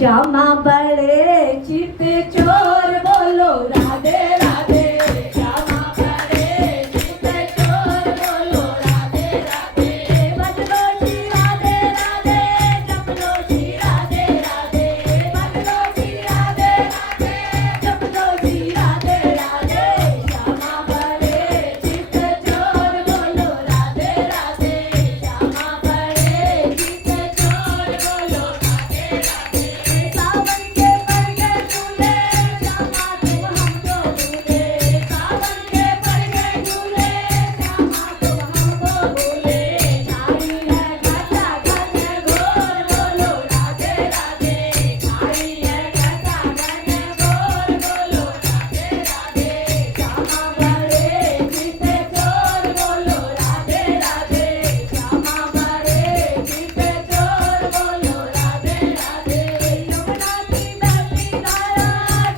श्यामा बड़े चित चोर बोलो राधे राधे। श्यामा बड़े चित चोर बोलो राधे राधे। बदलो श्री राधे राधे, जपलो श्री राधे राधे। बदलो श्री राधे राधे, जपलो श्री राधे राधे। श्यामा बड़े चित चोर बोलो राधे राधे। श्यामा बड़े चित चोर बोलो राधे राधे। सावन के पड़ गए झूले, श्यामा तुम हमको भूले। सावन के पड़ गए झूले, श्यामा तुम हमको भूले। छाई है घटा घन घोर बोलो राधे राधे। छाई है घटा घन घोर बोलो राधे राधे। श्यामा बड़े चित चोर बोलो राधे राधे। श्यामा बड़े चित चोर बोलो राधे राधे। यमुना की बहती धारा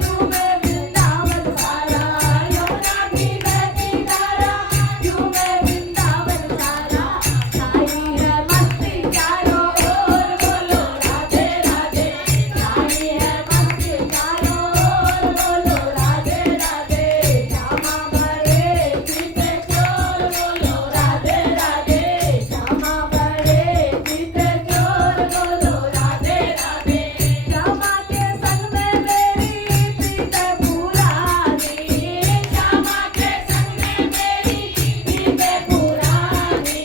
झूमे वृंदावन सारा। यमुना की बहती धारा झूमे वृंदावन सारा। छाई है मस्ती चारों ओर बोलो राधे राधे। छाई है मस्ती चारों ओर बोलो राधे राधे। श्यामा बड़े चित चोर बोलो राधे राधे। श्यामा बड़े चित चोर बोलो राधे राधे। श्यामा के संग में मेरी प्रीत पुरानी। श्यामा के संग में मेरी प्रीत पुरानी।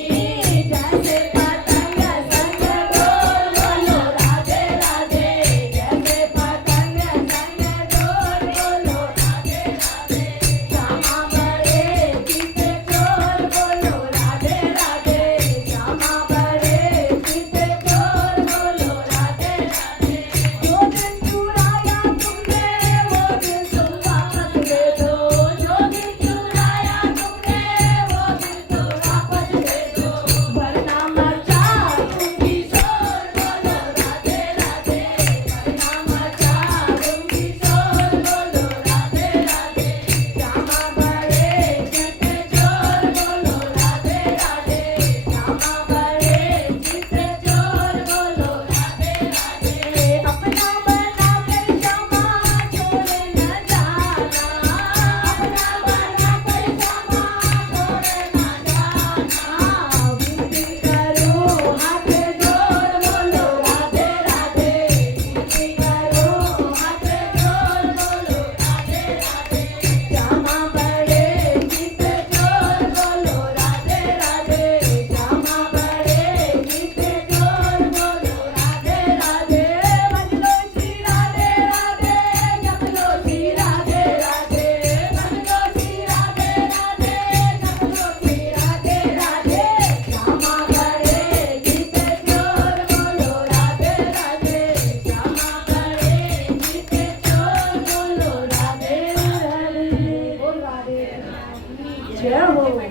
जैसे पतंग संग डोर बोलो राधे राधे। जैसे पतंग संग डोर बोलो राधे राधे। श्यामा बड़े चित चोर बोलो राधे राधे। श्यामा बड़े चित चोर बोलो राधे राधे। जो दिन चुराया तुमने वो दिन तुम वापस दे दो। जो दिन चुराया तुमने वो दिन तुम वापस दे दो। वरना मचा दूंगी शोर बोलो राधे राधे। वरना मचा दूंगी शोर बोलो राधे राधे। श्यामा बड़े चित चोर बोलो राधे राधे। श्यामा बड़े चित चोर बोलो राधे राधे। अपना बना कर श्यामा छोड़े न जाना। अपना बना कर श्यामा छोड़े न जाना। विनती करो हाथ जोड़ बोलो राधे राधे। विनती करो हाथ जोड़ बोलो राधे राधे। श्यामा बड़े चित चोर बोलो राधे राधे। श्यामा बड़े चित चोर बोलो राधे राधे। बदलो श्री राधे राधे, जपलो श्री राधे राधे। बदलो श्री राधे राधे, जपलो श्री राधे राधे। श्यामा बड़े चित चोर बोलो राधे राधे। श्यामा बड़े चित चोर बोलो राधे राधे। बोल राधे राधे। जय हो।